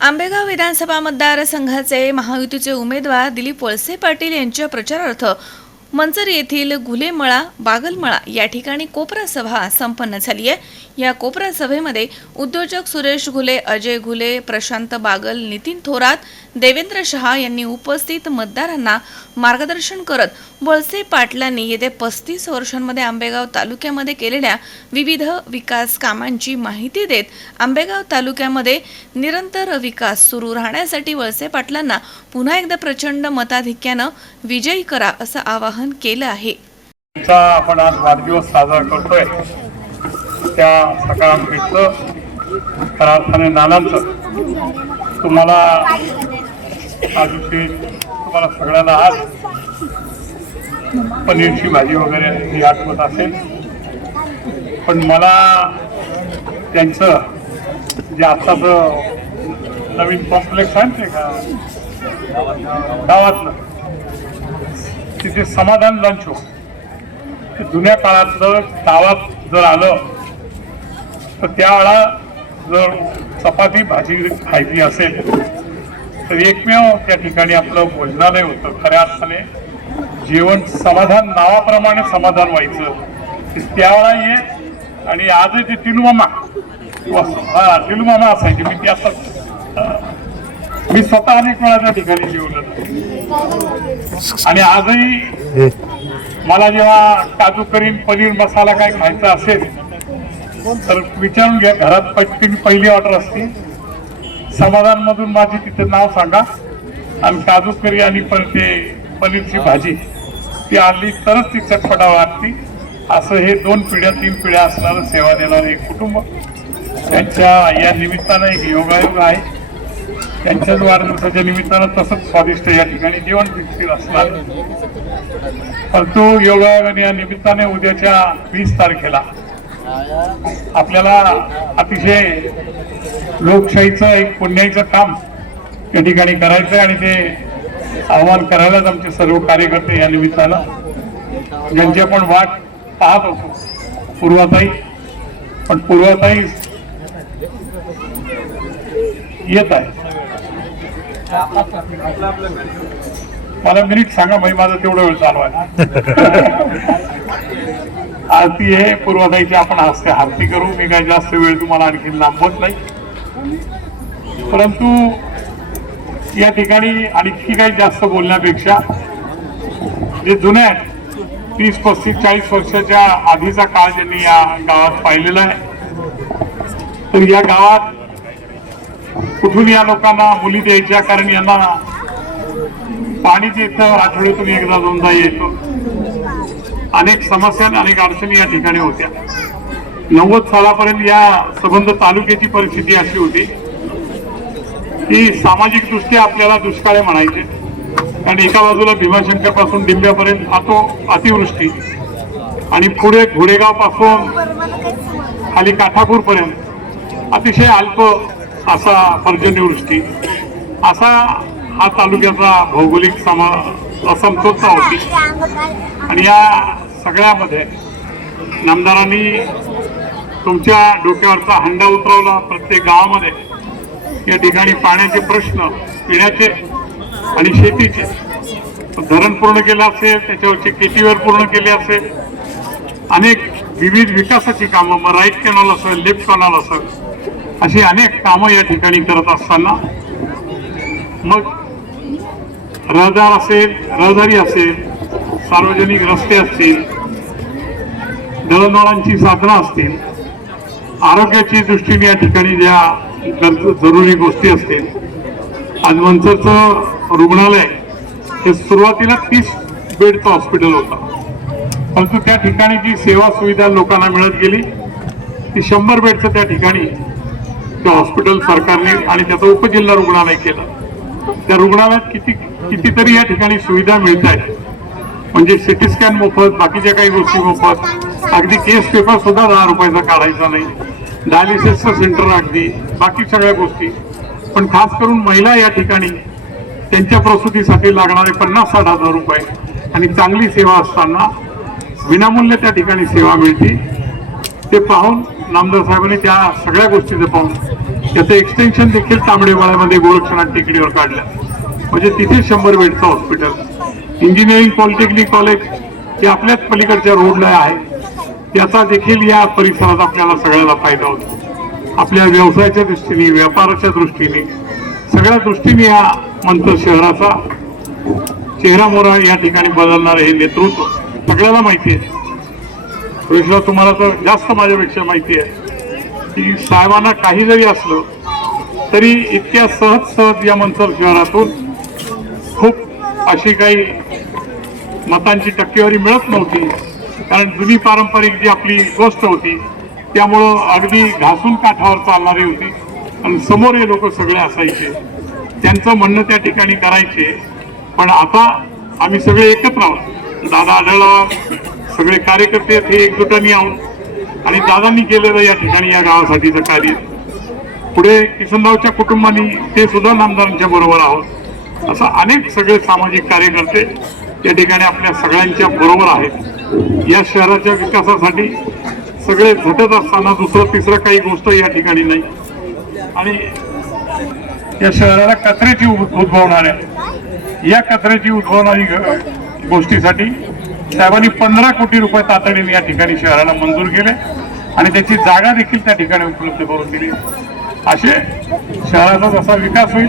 आंबेगाव विधानसभा मतदारसंघाचे महायुतीचे उमेदवार दिलीप वळसे पाटील यांच्या प्रचारार्थ मंचर येथील घुलेमळा बागलमळा या ठिकाणी कोपरा सभा संपन्न झाली आहे. या कोपरा सभेमध्ये उद्योजक सुरेश घुले अजय घुले प्रशांत बागल नितीन थोरात देवेंद्र शहा यांनी उपस्थित मतदारांना मार्गदर्शन करत वळसे पाटलांनी येत्या पस्तीस वर्षांमध्ये आंबेगाव तालुक्यामध्ये केलेल्या विविध विकास कामांची माहिती देत आंबेगाव तालुक्यामध्ये निरंतर विकास सुरू राहण्यासाठी वळसे पाटलांना पुन्हा एकदा प्रचंड मताधिक्यानं विजयी करा असं आवाहन केलं आहे. आपण आज वाढदिवस साजरा करतोय. त्या सकारात्मक खऱ्या अर्थाने नानांचं तुम्हाला आज तुम्हाला सगळ्यांना आज पनीरची भाजी वगैरे ही आठवत असेल. पण मला त्यांचं जे आत्ताचं नवीन कॉम्प्लेक्स आहे ते का गावातलं तिथे समाधान लंच हो ते जुन्या काळातलं गावात जर आलं तर त्यावेळा जर चपाती भाजी खायची असेल तर एकमेव त्या ठिकाणी आपलं भोजनालय होतं. खऱ्या अर्थाने जेवण समाधान नावाप्रमाणे समाधान व्हायचं. त्यावेळा ये आणि आजही ते तिलुमामा किंवा हा तिलुमामा असायचे. मी ते आता अं, मी स्वतः अनेक वेळा त्या ठिकाणी जेवलं. आणि आजही मला जेव्हा काजू करीम पनीर मसाला काय खायचा असेल तर विचारून घ्या घरात प- पहिली ऑर्डर असते. समाधान मधून माझे तिथे नाव सांगा. आणि काजू करी आणि पण ते पनीरची भाजी. ती आणली तरच ती चटपटा वाटते असं हे दोन पिढ्या तीन पिढ्या असणारं सेवा देणारं एक कुटुंब. त्यांच्या या निमित्तानं एक योगायोग आहे. त्यांच्याच वाढदिवसाच्या निमित्तानं तसंच स्वादिष्ट या ठिकाणी जेवण देखील असणार. परंतु योगायोगाने या निमित्ताने उद्याच्या वीस तारखेला आपल्याला अतिशय लोकशाहीचं एक पुण्याईचं काम या ठिकाणी करायचं आणि ते आव्हान करायलाच आमचे सर्व कार्यकर्ते या निमित्तानं ज्यांची आपण वाट पाहत होतो पूर्वाताई पण पूर्वाताई येत आहे मला मिनिट सांगा भाई माझा तेवढा वेळ चालू आहे. आरती हे पूर्वादायची आपण हस्ते आरती करू. मी काय जास्त वेळ तुम्हाला आणखी लांबवत नाही. परंतु या ठिकाणी आणखी काही जास्त बोलण्यापेक्षा जे जुने आहेत तीस पस्तीस चाळीस वर्षाच्या आधीचा काळ ज्यांनी या गावात पाहिलेला आहे तर या गावात कुठून या लोकांना मुली द्यायच्या? कारण यांना पाणी जे इथं आठवड्यातून एकदा दोनदा येतो. अनेक समस्या आणि अनेक अडचणी या ठिकाणी होत्या. नव्वद सालापर्यंत या संबंध तालुक्याची परिस्थिती अशी होती की सामाजिकदृष्ट्या आपल्याला दुष्काळे म्हणायचे. कारण एका बाजूला भीमाशंकरपासून डिंब्यापर्यंत आतो अतिवृष्टी आणि पुढे घोडेगावपासून खाली काठापूरपर्यंत अतिशय अल्प असा पर्जन्यवृष्टी. असा हा तालुक्याचा भौगोलिक समा असमतोलता होती आणि या सगळ्यामध्ये नामदारांनी तुमच्या डोक्यावरचा हंडा उतरवला प्रत्येक गावामध्ये. या ठिकाणी पाण्याचे प्रश्न पिण्याचे आणि शेतीचे. धरण पूर्ण केलं असेल त्याच्यावरचे केटीवर पूर्ण केले असेल. अनेक विविध विकासाची कामं मग राईट कॅनॉल असेल लेफ्ट कॅनॉल असेल अशी अनेक कामं या ठिकाणी करत असताना मग रहदार असेल रहदारी असेल सार्वजनिक रस्ते असतील दळणवळांची साधनं असतील आरोग्याची दृष्टीने या ठिकाणी ज्या गरज- जरुरी गोष्टी असतील. आज मंचरचं रुग्णालय हे सुरुवातीला तीस बेडचं हॉस्पिटल होतं. परंतु त्या ठिकाणी जी सेवा सुविधा लोकांना मिळत गेली ती शंभर बेडचं त्या ठिकाणी ते हॉस्पिटल सरकारने आणि त्याचं उपजिल्हा रुग्णालय केलं. त्या रुग्णालयात किती कितीतरी या ठिकाणी सुविधा मिळत आहेत म्हणजे सिटी स्कॅन मोफत बाकीच्या काही गोष्टी मोफत. अगदी केस पेपर सुद्धा दहा रुपयाचा काढायचा नाही. डायलिसिसचं सेंटर अगदी बाकी सगळ्या गोष्टी. पण खास करून महिला या ठिकाणी त्यांच्या प्रसूतीसाठी लागणारे पन्नास साठ हजार रुपये. आणि चांगली सेवा असताना विनामूल्य त्या ठिकाणी सेवा मिळते. ते पाहून नामदार साहेबांनी त्या सगळ्या गोष्टीचं पाहून त्याचं एक्सटेन्शन देखील तांबडेवाड्यामध्ये गोरक्षनाथ टेकडीवर काढलं. म्हणजे तिथे शंभर बेडचं हॉस्पिटल इंजिनिअरिंग पॉलिटेक्निक कॉलेज हे आपल्याच पलीकडच्या रोडला आहे. त्याचा देखील या परिसरात आपल्याला सगळ्याला फायदा होतो. आपल्या व्यवसायाच्या दृष्टीने व्यापाराच्या दृष्टीने सगळ्या दृष्टीने या मंत्र शहराचा चेहरा मोहरा या ठिकाणी बदलणारे हे नेतृत्व सगळ्याला माहिती आहे. सुरेशला तुम्हाला तर जास्त माझ्यापेक्षा माहिती आहे. की साहेबांना काही जरी असलं तरी इतक्या सहज सहज या मंचर शहरातून अशी काही मतांची टक्केवारी मिळत नव्हती. कारण जुनी पारंपरिक जी आपली गोष्ट होती त्यामुळं अगदी घासून काठावर चालणारी होती. आणि समोर हे लोक सगळे असायचे. त्यांचं म्हणणं त्या ठिकाणी करायचे. पण आता आम्ही सगळे एकत्र आहोत. दादा आढळला सगळे कार्यकर्ते आहेत हे एकजुटाने आहोत. आणि दादांनी केलेलं या ठिकाणी या गावासाठीचं कार्य. पुढे किसनरावच्या कुटुंबानी ते सुद्धा नामदारांच्या बरोबर आहोत. असं अनेक सगळे सामाजिक कार्यकर्ते या ठिकाणी आपल्या सगळ्यांच्या बरोबर आहेत. या शहराच्या विकासासाठी सगळे झटत असताना दुसरं तिसरं काही गोष्ट या ठिकाणी नाही. आणि या शहराला कचऱ्याची उद्भवणाऱ्या या कचऱ्याची उद्भवणारी ग- गोष्टीसाठी साहेबांनी पंधरा कोटी रुपये तातडीने या ठिकाणी शहराला मंजूर केले आणि त्याची जागा देखील त्या ठिकाणी उपलब्ध करून दिली. असे शहराचा जसा विकास होईल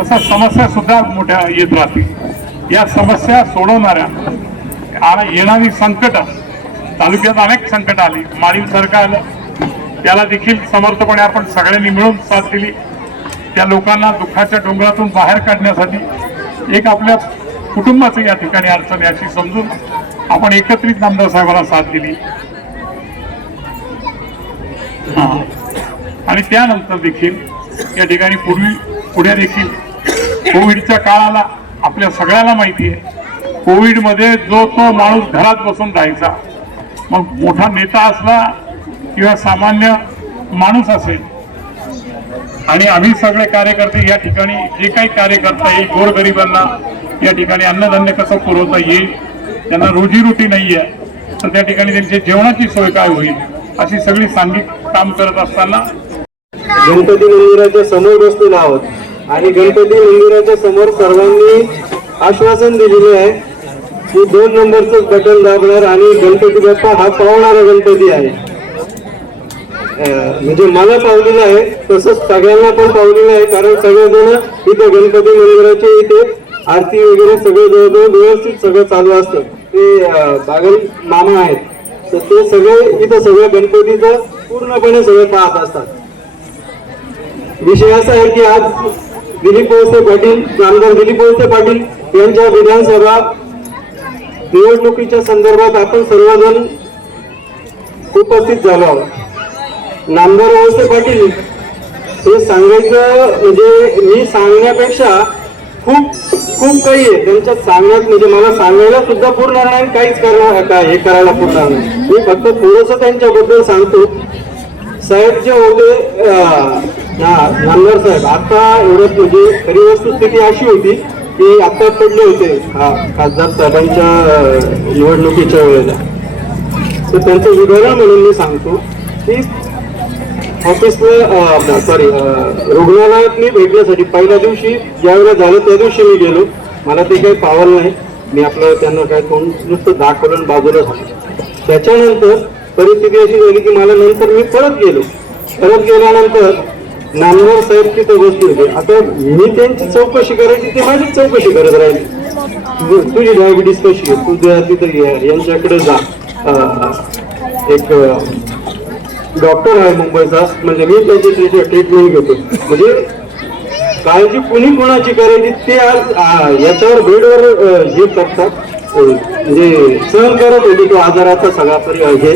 तसा समस्या सुद्धा मोठ्या येत राहतील. या समस्या सोडवणाऱ्या आणि येणारी संकट तालुक्यात अनेक संकट आली. माळीव सरकार आलं. त्याला देखील समर्थपणे आपण सगळ्यांनी मिळून साथ दिली. त्या लोकांना दुःखाच्या डोंगरातून बाहेर काढण्यासाठी एक आपल्या कुटुंबाचं या ठिकाणी अडचण याची समजून आपण एकत्रित नामदार साहेबांना साथ दिली. आणि त्यानंतर देखील या ठिकाणी पूर्वी पुढे देखील कोविडच्या काळाला आपल्या सगळ्याला माहिती आहे. कोविडमध्ये जो तो माणूस घरात बसून राहायचा मग मोठा नेता असला किंवा सामान्य माणूस असेल आणि आम्ही सगळे कार्यकर्ते या ठिकाणी जे काही कार्य करता येईल गोरगरिबांना या ठिकाणी अन्नधान्य कसं पुरवता येईल त्यांना रोजीरोटी नाही आहे तर त्या ठिकाणी त्यांची जेवणाची सोय काय होईल अशी सगळी सांघिक काम करत असताना गणपती मंदिराच्या समोर बसलेलो आहोत. आणि गणपती मंदिराच्या समोर सर्वांनी आश्वासन दिलेले आहे की दोन नंबरचं बटन दाबणार आणि गणपती बाप्पा हा पावणारा गणपती आहे. म्हणजे मला पावलेलं आहे तसंच सगळ्यांना पण पावलेलं आहे कारण सगळेजण इथे गणपती मंदिराचे इथे आरती वगैरे सगळे जवळजवळ व्यवस्थित सगळं चालू असतं. ते बागल मामा आहेत. तर ते सगळे इथं सगळं गणपतीचं पूर्णपणे सगळे पाहत असतात. विषय असा आहे की आज दिलीप वळसे पाटील नामदार दिलीप वळसे पाटील यांच्या विधानसभा निवडणुकीच्या संदर्भात आपण सर्वजण उपस्थित झालो आहोत. नामदार वळसे पाटील हे सांगायचं म्हणजे मी सांगण्यापेक्षा खूप खूप काही आहे. त्यांच्या सांगण्यात म्हणजे मला सांगायला सुद्धा पूर्ण नाही आणि काहीच करणार काय हे करायला पूर्ण नाही. मी फक्त थोडस त्यांच्याबद्दल सांगतो. साहेब जे होते अं, साहेब आता एवढ्यात म्हणजे खरी वस्तुस्थिती अशी होती की आता पडले होते हा, खासदार साहेबांच्या निवडणुकीच्या वेळेला. तर त्यांचं विवरण म्हणून मी सांगतो की ऑफिसला सॉरी रुग्णालयात मी भेटण्यासाठी पहिल्या दिवशी ज्यावेळेला झालं त्या दिवशी मी गेलो. मला ते काही पावलं नाही. मी आपलं त्यांना काय तोंड नुसतं दाखवलं बाजूला झालं. त्याच्यानंतर परिस्थिती अशी झाली की मला नंतर मी परत गेलो. परत गेल्यानंतर नामदार साहेब तिथं बसले होते. आता मी त्यांची चौकशी करायची ते माझी चौकशी करत राहिली. तुझी डायबिटीस कशी आहे? तुझ्या तिथे यांच्याकडे जा. एक डॉक्टर आहे मुंबईचा. म्हणजे मी त्याची ट्रीटमेंट घेतो. म्हणजे काळजी कुणी कोणाची करायची ते आज याच्यावर बेडवर हे करतात. म्हणजे सहन करत होते तो आजाराचा सगळा परि हे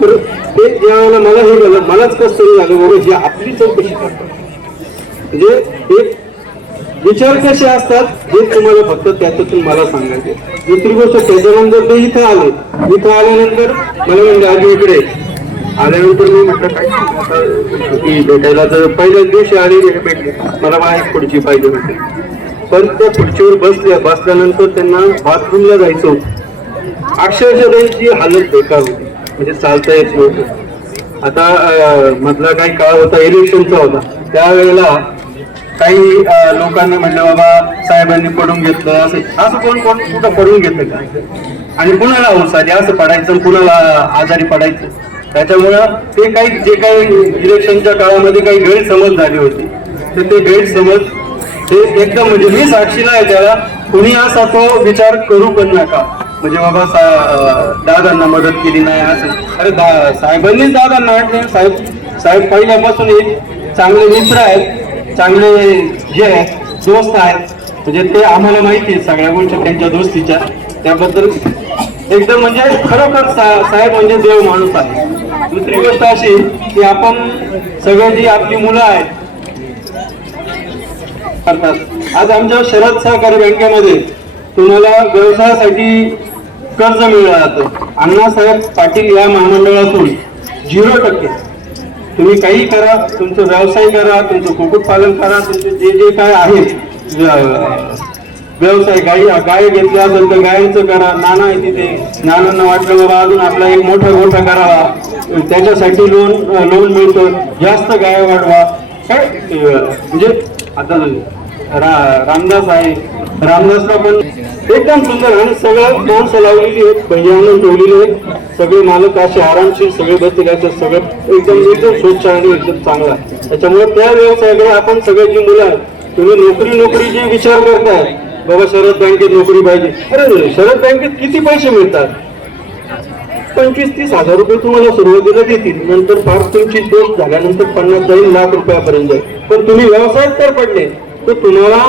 तर ते ज्या मला हे झालं मलाच कसं तरी झालं बरोबर हे आपली चौकशी करतात म्हणजे एक विचार कसे असतात हे तुम्हाला फक्त त्याच्यातून मला सांगायचे. दुसरी गोष्ट त्याच्यानंतर ते इथं आले. इथं आल्यानंतर मला म्हणजे आधी इकडे आल्यानंतर मी म्हटलं काय भेटायला तर पहिल्याच दिवशी आली भेटली. मला माझी पुढची पाहिजे होती. पण त्या खुर्चीवर बसल्या बसल्यानंतर त्यांना बाथरूमला जायचं होतं. अक्षरशः त्यांची हालत बेकार होती. म्हणजे चालता येत नव्हतं आता मधला काही काळ होता इलेक्शनचा होता. त्यावेळेला काही लोकांनी म्हटलं बाबा साहेबांनी पडून घेतलं असं असं कोण कोण कुठं पडून घेतलं का? आणि कुणाला हौस आली? असं पडायचं कुणाला आजारी पडायचं? त्याच्यामुळं ते काही जे काही इलेक्शनच्या काळामध्ये काही गैरसमज झाले होते तर ते गैरसमज ते एकदम म्हणजे मी साक्षीला आहे त्याला कुणी असा तो विचार करू पण नका. म्हणजे बाबा दादांना मदत केली नाही असं. अरे दा साहेबांनीच दादांना आणले. साहेब साहेब पहिल्यापासून एक चांगले मित्र आहेत. चांगले जे आहेत दोस्त आहेत. म्हणजे ते आम्हाला माहिती आहे सगळ्या गोष्टी त्यांच्या दोस्तीच्या. त्याबद्दल एकदम म्हणजे खरोखर सा- साहेब म्हणजे देव माणूस आहे. दुसरी गोष्ट अशी की आपण सगळे जी आपली मुलं आहेत करतात. आज आमच्या शरद सहकारी बँकेमध्ये तुम्हाला व्यवसायासाठी कर्ज मिळलं अण्णासाहेब पाटील या महामंडळातून झिरो टक्के. तुम्ही काही करा तुमचं व्यवसाय करा तुमचं कुक्कुटपालन करा तुमचे जे जे काय आहे व्यवसाय गाई गाय घेतल्या असेल तर गायीचं करा नाना आहे तिथे. नानांना वाटलं बाबा अजून आपला एक मोठा मोठा करावा. त्याच्यासाठी लोन लोन मिळतं. जास्त गाय वाढवा. काय म्हणजे आता रा- रामदास आहे. रामदासला पण एकदम सुंदर आणि सगळं माणसं लावलेली आहेत भैयानं ठेवलेली आहेत. सगळे मालक असे आरामशीर सगळे बसलेले असतात सगळं एकदम एकदम स्वच्छ आणि एकदम चांगला त्याच्यामुळे त्या व्यवसायाकडे आपण सगळे जी मुलं तुम्ही नोकरी नोकरी जे विचार करताय बाबा शरद बँकेत नोकरी पाहिजे. अरे शरद बँकेत किती पैसे मिळतात? पंचवीस तीस हजार रुपये तुम्हाला सुरुवातीला देतील. नंतर फार तुमची दोष झाल्यानंतर पन्नास जाईल लाख रुपयापर्यंत जाईल. पण तुम्ही व्यवसायात तर पडले. तर तुम्हाला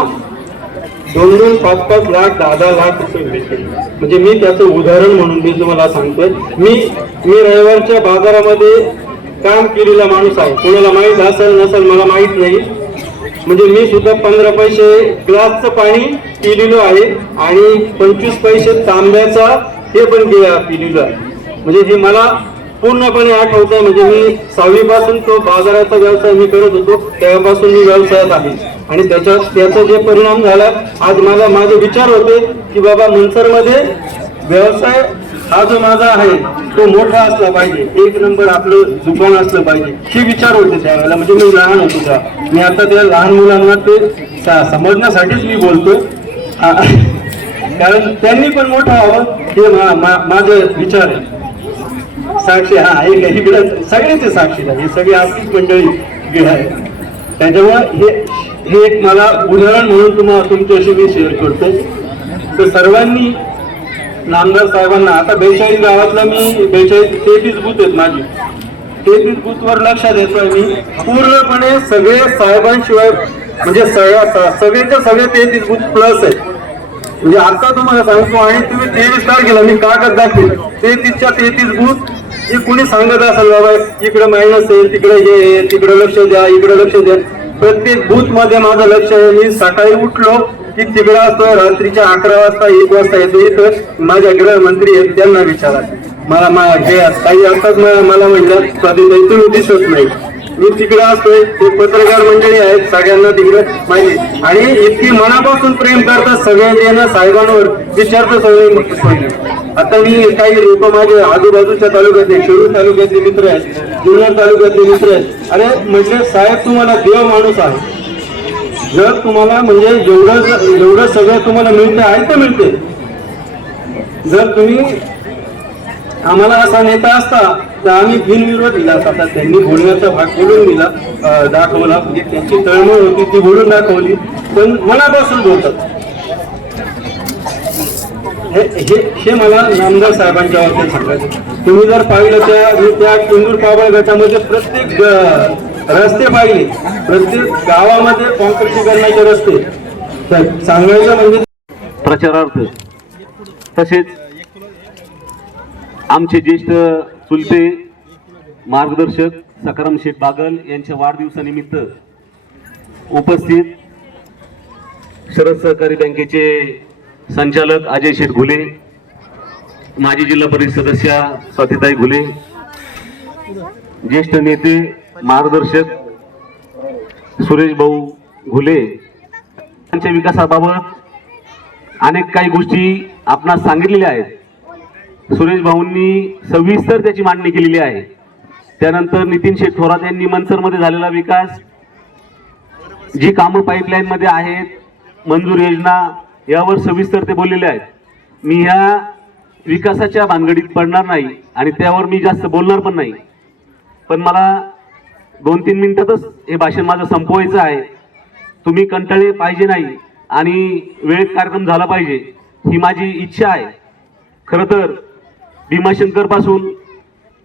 दोन दोन पाच पाच लाख दहा दहा लाख रुपये भेटेल. म्हणजे मी त्याचं उदाहरण म्हणून मी तुम्हाला सांगतोय. मी मी रविवारच्या बाजारामध्ये काम केलेला माणूस आहे. कोणाला माहीत असेल नसेल मला माहीत नाही. म्हणजे मी सुद्धा पंधरा पैसे ग्लासचं पाणी पिलेलो आहे आणि पंचवीस पैसे तांब्याचा हे पण पि- पिलेलो आहे. म्हणजे हे मला पूर्णपणे आठवत आहे म्हणजे मी सहावीपासून तो बाजाराचा व्यवसाय मी करत होतो. तेव्हापासून मी व्यवसायात आहे. आणि त्याच्या त्याचा जे परिणाम झाला आज मला माझे विचार होते की बाबा मनसरमध्ये व्यवसाय हा जो माझा आहे तो मोठा असला पाहिजे. एक नंबर आपलं दुकान असलं पाहिजे. हे विचार होते त्यावेळेला. म्हणजे मी लहान होतो का मी आता त्या लहान मुलांना ते समजण्यासाठीच मी बोलतो. कारण त्यांनी पण मोठं व्हावं हे मा- मा- माझे विचार आहे. साक्षी हा एक इकडे सगळेच साक्षी हे सगळे आर्थिक मंडळी इकडे आहे. त्याच्यामुळं हे हे एक मला उदाहरण म्हणून तुम्हाला तुमच्याशी मी शेअर करतो. तर सर्वांनी नामदार साहेबांना आता बेचाळीस गावातला मी बेचाळीस तेहतीस बूथ आहेत माझी. तेहतीस बूथवर लक्ष देतोय मी. पूर्णपणे सगळे साहेबांशिवाय म्हणजे सगळ्या सगळेच्या सगळे तेहतीस बूथ प्लस आहेत. म्हणजे आता तुम्हाला सांगतो आणि तुम्ही तेवीस तारखेला मी कागद दाखवेल तेहतीसच्या तेहतीस बूथ जे कुणी सांगत असेल बाबा इकडे मायनस आहे तिकडे हे तिकडे लक्ष द्या इकडे लक्ष द्या. प्रत्येक बूथमध्ये माझं लक्ष आहे. मी सकाळी उठलो की तिकडे असतो रात्रीच्या अकरा वाजता एक वाजता येतो इथं. माझ्या गृहमंत्री आहेत त्यांना विचारा. मला मा- हे काही असतात मला मला म्हणलं स्वाधीन तुम्ही दिसत नाही. मी तिकडे असतोय ते पत्रकार मंडळी आहेत सगळ्यांना तिकडे माहिती आणि इतकी मनापासून प्रेम करतात सगळ्यांना साहेबांवर विचारतो सगळे आता मी काही लोक माझे आजूबाजूच्या तालुक्यातले शिरूर तालुक्यातले मित्र आहेत जुन्नर तालुक्यातले मित्र आहेत. अरे म्हणजे साहेब तुम्हाला देव माणूस आहे. जर तुम्हाला म्हणजे जेवढं जेवढं सगळं तुम्हाला मिळते आहे तर मिळते जर तुम्ही आम्हाला असा नेता असता तर आम्ही बिनविरोध दिला असता. त्यांनी बोलण्याचा भाग बोलून दिला दाखवला. म्हणजे त्यांची तळमळ होती ती बोलून दाखवली. पण मनापासून बोलतात. हे हे हे मला नामदार साहेबांच्या बाबतीत सांगायचं तुम्ही जर पाहिलं त्या मी त्या किंदूर पाबळ गटामध्ये प्रत्येक रस्ते पाहिले प्रत्येक गावामध्ये कॉन्क्रिटीकरणाचे रस्ते. तर सांगायचं म्हणजे प्रचारार्थ तसेच आमचे ज्येष्ठ चुलते मार्गदर्शक सकाराम शेठ बागल यांच्या वाढदिवसानिमित्त उपस्थित शरद सहकारी बँकेचे संचालक अजय शेठ घुले माजी जिल्हा परिषद सदस्या स्वातीताई घुले ज्येष्ठ नेते मार्गदर्शक सुरेश भाऊ घुले त्यांच्या विकासाबाबत अनेक काही गोष्टी आपणास सांगितलेल्या आहेत. सुरेश भाऊंनी सविस्तर त्याची मांडणी केलेली आहे. त्यानंतर नितीन शेठ थोरात यांनी मनसरमध्ये झालेला विकास जी कामं पाईपलाईन मध्ये आहेत मंजूर योजना यावर सविस्तर ते बोललेले आहेत. मी ह्या विकासाच्या भानगडीत पडणार नाही आणि त्यावर मी जास्त बोलणार पण नाही. पण मला दोन तीन मिनिटातच हे भाषण माझं संपवायचं आहे. तुम्ही कंटाळे पाहिजे नाही आणि वेळेत कार्यक्रम झाला पाहिजे ही माझी इच्छा आहे. खरं तर भीमाशंकरपासून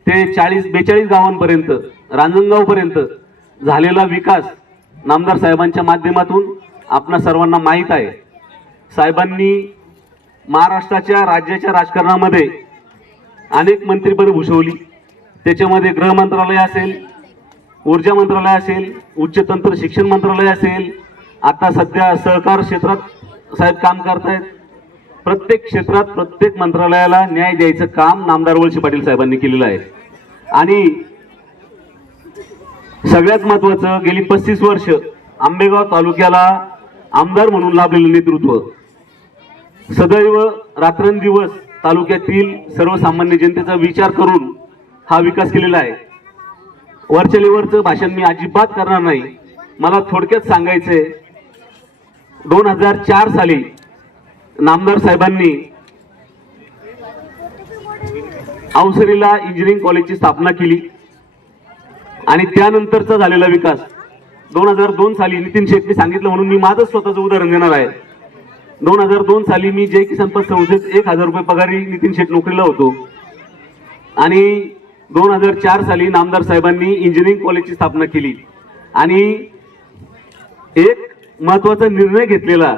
ते चाळीस बेचाळीस गावांपर्यंत रांजणगावपर्यंत झालेला विकास नामदार साहेबांच्या माध्यमातून आपणा सर्वांना माहीत आहे. साहेबांनी महाराष्ट्राच्या राज्याच्या राजकारणामध्ये अनेक मंत्रिपदे भूषवली. त्याच्यामध्ये गृह मंत्रालय असेल ऊर्जा मंत्रालय असेल उच्च तंत्र शिक्षण मंत्रालय असेल आता सध्या सहकार क्षेत्रात साहेब काम करतायत. प्रत्येक क्षेत्रात प्रत्येक मंत्रालयाला न्याय द्यायचं काम नामदार वळसे पाटील साहेबांनी केलेलं आहे. आणि सगळ्यात महत्वाचं गेली पस्तीस वर्ष आंबेगाव तालुक्याला आमदार म्हणून लाभलेलं नेतृत्व. सदैव रात्रंदिवस तालुक्यातील सर्वसामान्य जनतेचा विचार करून हा विकास केलेला आहे. वरच्या लेवलचं भाषण मी अजिबात करणार नाही. मला थोडक्यात सांगायचंय दोन हजार चार साली नामदार साहेबांनी अवसरीला इंजिनिअरिंग कॉलेजची स्थापना केली आणि त्यानंतरचा झालेला विकास दोन हजार दोन साली नितीन शेट्टी सांगितलं म्हणून मी माझं स्वतःचं उदाहरण देणार आहे. दोन हजार दोन साली मी जय किसान पत संस्थेत एक हजार रुपये पगारी नितीन शेट नोकरीला होतो. आणि दोन हजार चार साली नामदार साहेबांनी इंजिनिअरिंग कॉलेजची स्थापना केली. आणि एक महत्त्वाचा निर्णय घेतलेला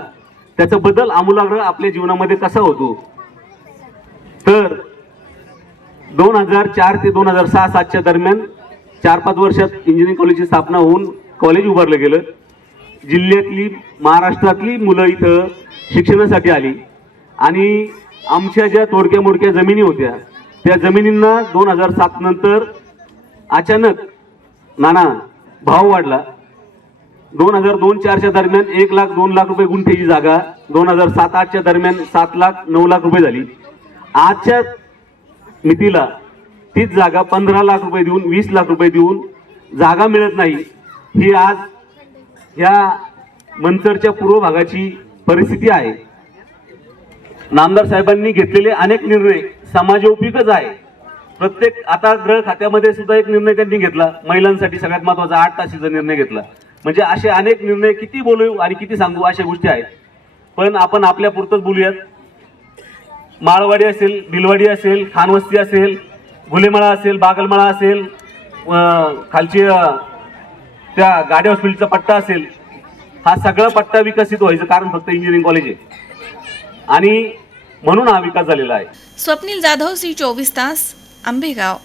त्याचा बदल आमूलाग्र आपल्या जीवनामध्ये कसा होतो? तर दोन हजार चार ते दोन हजार सहा सातच्या दरम्यान चार पाच वर्षात इंजिनिअरिंग कॉलेजची स्थापना होऊन कॉलेज उभारलं गेलं. जिल्ह्यातली महाराष्ट्रातली मुलं इथं शिक्षणासाठी आली. आणि आमच्या ज्या थोडक्या मोडक्या जमिनी होत्या त्या जमिनींना दोन हजार सात नंतर अचानक नाना भाव वाढला. दोन हजार दोन चारच्या दरम्यान एक लाख दोन लाख रुपये गुंठेची जागा दोन हजार सात आठच्या दरम्यान सात लाख नऊ लाख रुपये झाली. आजच्या मितीला तीच जागा पंधरा लाख रुपये देऊन वीस लाख रुपये देऊन जागा मिळत नाही. ही आज या मंचरच्या पूर्व भागाची परिस्थिती आहे. नामदार साहेबांनी घेतलेले अनेक निर्णय समाजोपयोगच आहे. प्रत्येक आता ग्रह खात्यामध्ये सुद्धा एक निर्णय त्यांनी घेतला. महिलांसाठी सगळ्यात महत्त्वाचा आठ तासीचा निर्णय घेतला. म्हणजे असे अनेक निर्णय किती बोलू आणि किती सांगू अशा गोष्टी आहेत. पण आपण आपल्या पुरतच बोलूयात. माळवाडी असेल बिलवाडी असेल खानवस्ती असेल गुलेमळा असेल बागलमळा असेल खालची त्या गाडी हॉस्पिटलचा पट्टा असेल हा सगळा पट्टा विकसित व्हायचं कारण फक्त इंजिनिअरिंग कॉलेज आहे. आणि म्हणून हा विकास झालेला आहे. स्वप्नील जाधव सी चोवीस तास आंबेगाव.